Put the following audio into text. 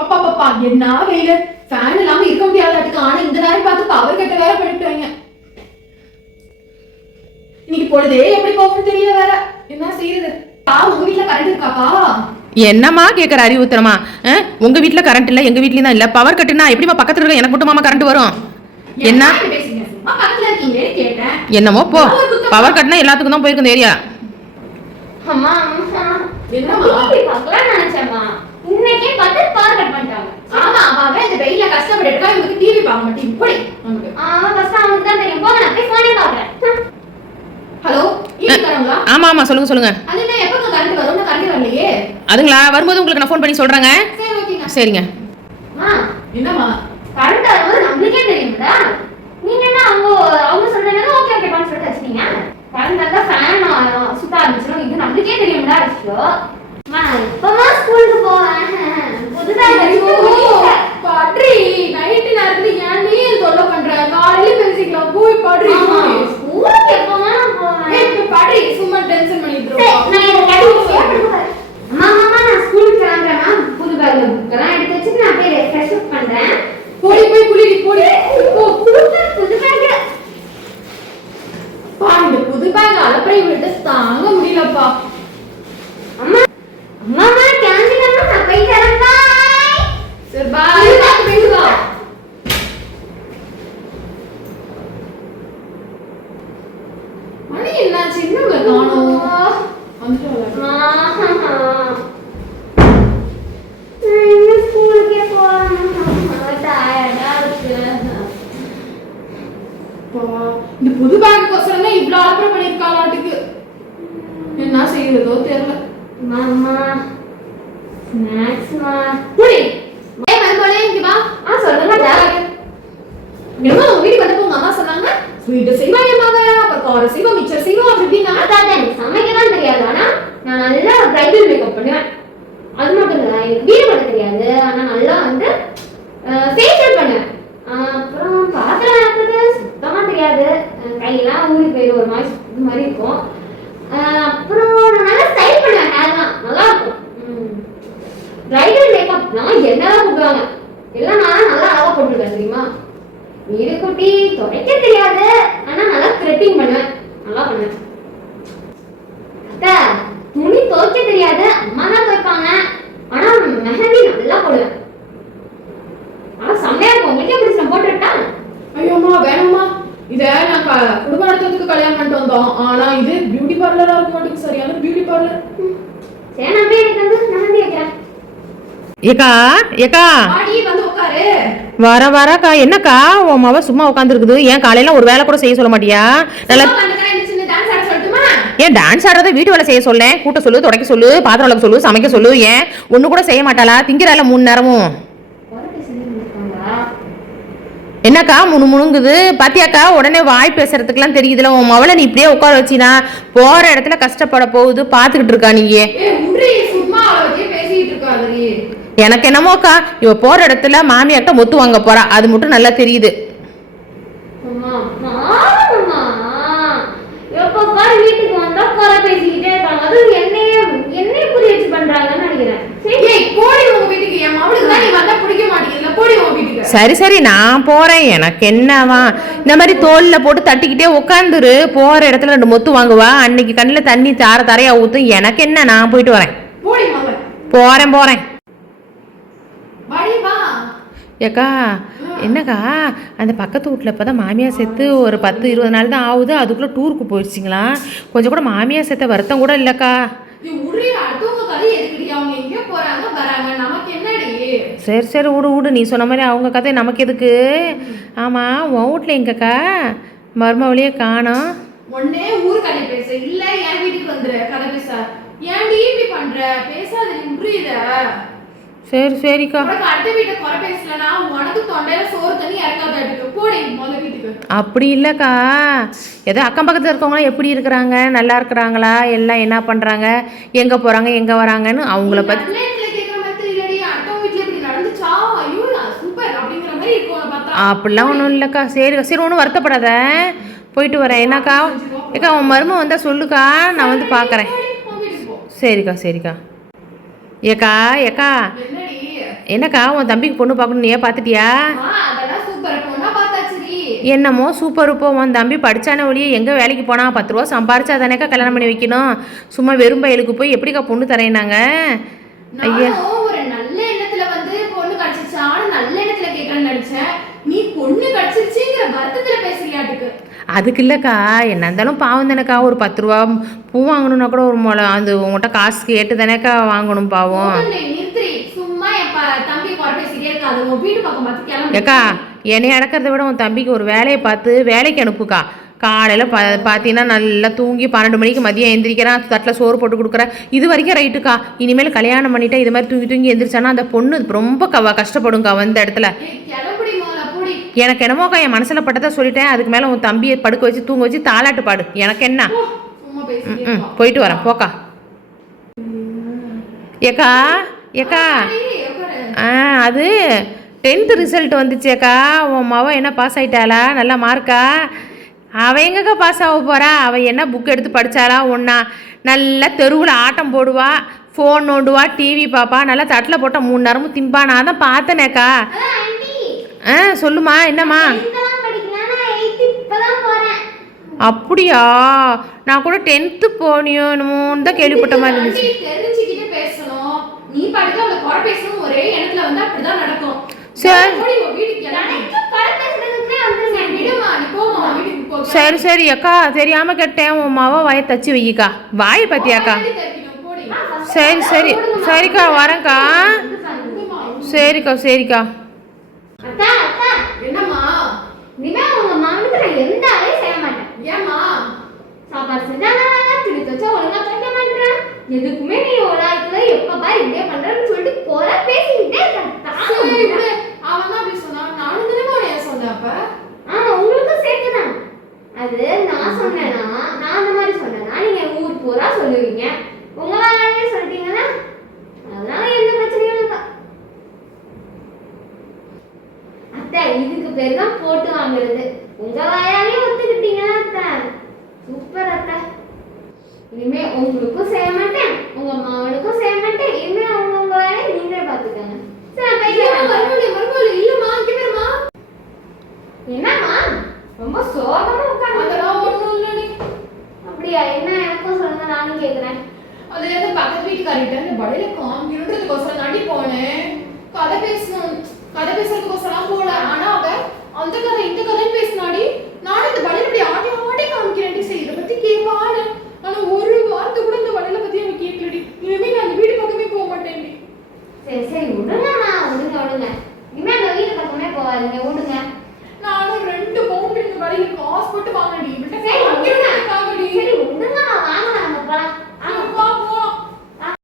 அப்பா பாப்பா என்ன வெயில ஃபேன் இல்லாம இருக்க முடியாதாட்டுக்கு. ஆனா இந்த நேரம் பார்த்து பவர் கட்ட வேற பண்ணிட்டாங்க. இன்னைக்கு பொழுதே எப்படி போகும் தெரியல வேற. என்ன செய்யறது? உங்க வீட்டுல கரண்ட் இருக்காப்பா? என்னம்மா கேட்குற அறிவுத்தரமா? உங்க வீட்டில் கரண்ட் இல்லை, எங்க வீட்லயும் தான் இல்லை. பவர் கட்டுனா எப்படிமா பக்கத்துல இருக்க எனக்கு மட்டுமாமா கரண்ட் வரும்? என்ன என்னமோ போ. பவர் கட்டினா எல்லாத்துக்கும் தான் போயிருக்கும் இந்த ஏரியா. அம்மா என்னம்மா பார்க்கலாம் நினைச்சேம்மா, இன்னைக்கே பார்த்து பவர் கட் பண்ணிட்டாங்க. ஆமா அவன் இந்த வெயில கஷ்டப்பட்டுட்டா இவங்களுக்கு டிவி பார்க்க மாட்டேன். இப்படி ஃபர்ஸ்ட் அவங்களுக்கு தான் தெரியும். போங்க நான் போய் ஃபோனே பார்க்கறேன். ஹலோ ஈவினிங்கங்களா? ஆமா ஆமா சொல்லுங்க சொல்லுங்க. அதுனா எப்பங்க கரண்ட் வரும்? கரண்ட் வரலையே. அதுங்களா வரும்போது உங்களுக்கு நான் ஃபோன் பண்ணி சொல்றேங்க. சரி ஓகேங்க. சரிங்க. என்னம்மா கரண்ட் வரும்போது நம்மளுக்கே தெரியும்டா. நீங்க என்ன அவங்க சொல்றாங்க ஓகே ஓகே பண்ணி சொல்லிட்டு வச்சிட்டீங்க. கரண்ட் வந்தா ஃபேன் சுத்த ஆரம்பிச்சிடும். இது நம்மளுக்கே தெரியும்டா விஷயம். அம்மா இப்பமா ஸ்கூலுக்கு போறேன். புதுசா பட்ரி நைட் நேரத்துல ஏன் நீ தொல்லை பண்ற? காலையில பேசிக்கலாம். போய் பட்ரி ஸ்கூலுக்கு எப்பமா போறேன்? இப்ப பட்ரி சும்மா டென்ஷன் பண்ணிட்டு இருக்கோம். நான் இத கடிச்சு அம்மா நான் ஸ்கூலுக்கு கிளம்பறேன். புது பேக்ல புக்கெல்லாம் எடுத்து வச்சிட்டு நான் போய் ஃப்ரெஷ் அப் பண்றேன். போய் குளி புது பேக் பா. இந்த புது பேக் அலப்பறை விட்டு தாங்க முடியலப்பா. அம்மா அம்மா கேண்டீன்ல நான் போய் தரேன். பை சரி பாய். பேசுவா மணி என்னாச்சு? இன்னும் காணோம். ஸ்கூலுக்கே போறேன். டயர்டா இருக்கு. இந்த புது பேக் கோசரம் தான் இவ்ளோ ஆர்டர் பண்ணிருக்காளாட்டுக்கு. என்ன செய்யறதோ தெரியல. மாமா ஸ்நாக்ஸ்மா புடி ஏய் மறுபடியும் இங்க வா. சொல்லுங்கடா. என்னமா வீட்டுக்கு வந்து உங்க அம்மா சொன்னாங்க ஸ்வீட் செய்வாயமாக, அப்புறம் கார செய்வா, மிச்சர் செய்வா அப்படின்னா. அதான் எனக்கு சமைக்க தான் தெரியாது. ஆனா நான் நல்லா பிரைடல் மேக்கப் பண்ணுவேன். அது மட்டும் இல்லை, வீடு பண்ண தெரியாது. ஆனா நல்லா வந்து ஃபேஷியல் பண்ணுவேன். அப்புறம் பாத்திரம் விளக்குறது சுத்தமா தெரியாது. கையெல்லாம் ஊறி போயிடும், ஒரு மாதிரி இருக்கும். அப்புறம் நான் நல்லா ஸ்டைல் பண்ணுவேன். ஹேர்லாம் நல்லா இருக்கும். பிரைடல் மேக்கப் நான் என்னதான் போடுவாங்க எல்லாம் நான் நல்லா அழகா போட்டுருக்கேன் தெரியுமா. வீடு குட்டி துடைக்க தெரியாது. ஆனா நல்லா த்ரெட்டிங் பண்ணுவேன், நல்லா பண்ணுவேன். அத்தை துணி துவைக்க தெரியாது, அம்மா தான் துவைப்பாங்க. ஆனா மெஹந்தி நல்லா போடுவேன். ஆனா செம்மையா இருக்கும். உங்களுக்கு எப்படி நான் போட்டுட்டா? ஐயோம்மா வேணாம்மா. இத நான் குடும்ப நடத்துறதுக்கு கல்யாணம் பண்ணிட்டு வந்தோம். ஆனா இது பியூட்டி பார்லரா இருக்க மாட்டேங்குது. சரியான பியூட்டி பார்லர். சரி நான் போய் எனக்கு வந்து மெஹந்தி வைக்கிறேன். ஏக்கா ஏக்கா ஆடி வந்து உட்காரு. வரக்கா. என்னக்கா உன் மாவ சும்மா உட்காந்துருக்குது? ஏன் காலையில ஒரு வேலை கூட செய்ய சொல்ல மாட்டியா? நல்லா ஏன் டான்ஸ் ஆடுறத வீட்டு வேலை செய்ய சொல்ல, கூட்ட சொல்லு, துடைக்க சொல்லு, பாத்திரம் விளக்க சொல்லு, சமைக்க சொல்லு. ஏன் ஒண்ணு கூட செய்ய மாட்டாளா? திங்கிறால 3 நேரமும். என்னக்கா முணுங்குது பாத்தியாக்கா? உடனே வாய் பேசுறதுக்குலாம் தெரியுதுல. உன் மவளை நீ இப்படியே உட்கார வச்சினா போற இடத்துல கஷ்டப்பட போகுது. பாத்துக்கிட்டு இருக்கா நீயே? எனக்கு என்னமோக்கா இவ போற இடத்துல மாமியாட்ட மொத்து வாங்க போறா, அது மட்டும் நல்லா தெரியுது. வீட்டுக்கு வந்தா குறை பேசிக்கிட்டே இருக்காங்க. அது என்னைய புரிய வச்சு பண்றாங்கன்னு நினைக்கிறேன். சரி சரி நான் போறேன். எனக்கு என்னவா இந்த மாதிரி தோல்ல போட்டு தட்டிக்கிட்டே உட்காந்துரு. போற இடத்துல 2 மொத்து வாங்குவா. அன்னைக்கு கண்ணில் தண்ணி தரையா ஊத்தும். எனக்கு என்ன, நான் போயிட்டு வரேன். போறேன். ஏக்கா என்னக்கா அந்த பக்கத்து வீட்டில் இப்போ தான் மாமியார் செத்து ஒரு 10-20 நாள் தான் ஆகுது. அதுக்குள்ளே டூருக்கு போயிடுச்சிங்களா? கொஞ்சம் கூட மாமியார் செத்த வருத்தம் கூட இல்லைக்கா. சரி விடு. நீ சொன்ன மாதிரி அவங்க கதை நமக்கு எதுக்கு? ஆமாம் உன் வீட்டில் எங்கக்கா மருமவழியே காணோம்? ஒன்னே ஊர் கதை பேச இல்ல என் வீட்டுக்கு வந்துரு கதை பேச. ஏன் டிவி பண்ற? பேசாத புரியுத? சரிக்கா. அடுத்த வீட்டை குறை பேசலனா உனக்கு தொண்டையில சோறு தண்ணி இறக்காத. போடி முதல்ல வீட்டுக்கு. அப்படி இல்லைக்கா, ஏதோ அக்கம் பக்கத்தில் இருக்கவங்களாம் எப்படி இருக்கிறாங்க, நல்லா இருக்கிறாங்களா, எல்லாம் என்ன பண்ணுறாங்க, எங்கே போகிறாங்க, எங்கே வராங்கன்னு அவங்கள பற்றி அப்படிலாம் ஒன்றும் இல்லைக்கா. சரி ஒன்றும் வருத்தப்படாத. போயிட்டு வரேன். என்னக்கா ஏக்கா உன் மருமை வந்தால் சொல்லுக்கா, நான் வந்து பார்க்குறேன். சரிக்கா. ஏக்கா என்னக்கா உன் தம்பிக்கு பொண்ணு பார்க்கணும் நீயே பார்த்துட்டியா? அதெல்லாம் சூப்பர் பொண்ணா பார்த்தாச்சுடி. என்னமோ சூப்பர். இப்போ உன் தம்பி படித்தான ஒழிய எங்கே வேலைக்கு போனால் 10 ரூபா சம்பாரிச்சா தானேக்கா கல்யாணம் பண்ணி வைக்கணும். சும்மா வெறும் பயலுக்கு போய் எப்படிக்கா பொண்ணு தரேனாங்க? ஐயா ஒரு நல்ல எண்ணத்துல வந்து பொண்ணு கிடைச்சிச்சான்னு நல்ல எண்ணத்துல கேட்கறேன்னு நினைச்சேன். நீ பொண்ணு கிடைச்சிருச்சுங்கிற வருத்தத்துல பேசுறியாட்டுக்கு. அதுக்கு இல்லைக்கா, என்ன இருந்தாலும் பாவம் தானேக்கா. ஒரு 10 ரூபா பூ வாங்கணும்னா கூட ஒரு அது உங்கள்கிட்ட காசு கேட்டு தானேக்கா வாங்கணும் பாவம். சும்மா என் தம்பி குறை பேசிட்டே இருக்காது. உன் வீட்டு பக்கம் பார்த்து கிளம்பு. ஏக்கா என்னை அடக்கிறத விட உன் தம்பிக்கு ஒரு வேலையை பார்த்து வேலைக்கு அனுப்புக்கா. காலையில் பார்த்தீங்கன்னா நல்லா தூங்கி 12 மணிக்கு மதியம் எந்திரிக்கிறான், தட்டில் சோறு போட்டு கொடுக்குறேன். இது வரைக்கும் ரைட்டுக்கா. இனிமேல் கல்யாணம் பண்ணிட்டா இது மாதிரி தூங்கி தூங்கி எந்திரிச்சானா அந்த பொண்ணு ரொம்ப கஷ்டப்படுங்கா வந்த இடத்துல. எனக்கு என்னமோக்கா என் மனசில் பட்டதை சொல்லிட்டேன். அதுக்கு மேலே உன் தம்பியை படுக்க வச்சு தூங்க வச்சு தாலாட்டு பாடு. எனக்கு என்ன, போயிட்டு வரேன் போக்கா. ஏக்கா ஏக்கா அது 10th ரிசல்ட் வந்துச்சேக்கா. உன் மவன் என்ன பாஸ் ஆகிட்டாளா? நல்லா மார்க்கா? அவள் எங்கக்கா பாஸ் ஆக போகிறா? அவள் என்ன புக் எடுத்து படித்தாளா? ஒன்றா நல்லா தெருவில் ஆட்டம் போடுவா, ஃபோன் நோண்டுவா, டிவி பார்ப்பா, நல்லா தட்டில் போட்டால் 3 நேரமும் திம்பா. நான் தான் பார்த்தேனேக்கா. சொல்லுமா என்னம்மா? அப்படியா? நான் கூட 10th போனியோன்னு தான் கேள்விப்பட்ட மாதிரி இருந்துச்சு. தெரிஞ்சுக்கிட்டு பேசணும், நீ படிக்க அவளை குறை பேசணும் ஒரே இடத்துல வந்து அப்படிதான் நடக்கும். சரி சரி அக்கா, தெரியாம கேட்டேன். உன் மாவ வாயை தச்சு வைக்கா. வாயை பத்தியாக்கா? சரி சரி சரிக்கா வரேங்க்கா. சரிக்கா சரிக்கா. என்னம்மா? நீமே உங்க மாமனுக்கு நான் எந்த வேலையும் செய்ய மாட்டேன். ஏம்மா? சாப்பாடு செஞ்சாங்க, துணி துவைச்சா ஒழுங்கா துவைக்க மாட்டேன். எதுக்குமே நீ ஓடாய்க்குல எப்ப பாரு இப்படியே பண்றன்னு சொல்லிட்டு போற பேசிக்கிட்டே இருக்கா. அவன் தான் அப்படி சொன்னான். நானும் தினமும் உடைய சொன்னேன். அப்ப உங்களுக்கும் சேர்த்துதான். அது நான் சொன்னேன்னா, நான் அந்த மாதிரி சொன்னேன்னா நீங்க ஊர் பூரா சொல்லுவீங்க. உங்க வேலையே சொல்லிட்டீங்கன்னா அதனால எந்த பிரச்சனையும் இல்லை. அத்தை இதுக்கு பேர் தான் போட்டு வாங்குறது. உங்க வாயாலே ஒத்துக்கிட்டீங்கன்னா அத்தை சூப்பர் அத்தை. இனிமே உங்களுக்கும் செய்ய மாட்டேன், உங்க மாவனுக்கும் செய்ய மாட்டேன். இனிமே உங்க வேலையை நீங்களே பார்த்துக்கங்க. என்னம்மா ரொம்ப சோகமா உட்கார்ந்து? அப்படியா? என்ன எனக்கும் சொல்லுங்க, நானும் கேட்குறேன். அது எது பக்கத்து வீட்டுக்காரிட்ட இந்த வழியில காமிக்கணுன்றதுக்கோசரம் தாண்டி போனேன். கதை பேசுறதுக்கோசரம் போல. ஆனா அவ அந்த கதை இந்த கதைன்னு பேசினாடி. நானும் இந்த வழியில இப்படி ஆட்டி ஆட்டி காமிக்கிறேன். சரி இதை பத்தி கேட்பான்னு. ஆனா ஒரு வார்த்தை கூட இந்த வழியில பத்தி அவன் கேட்கலடி. இனிமே நான் அந்த வீடு பக்கமே போக மாட்டேன்டி. சரி சரி விடுங்கம்மா, விடுங்க. இனிமே அந்த வீடு பக்கமே போகாதீங்க.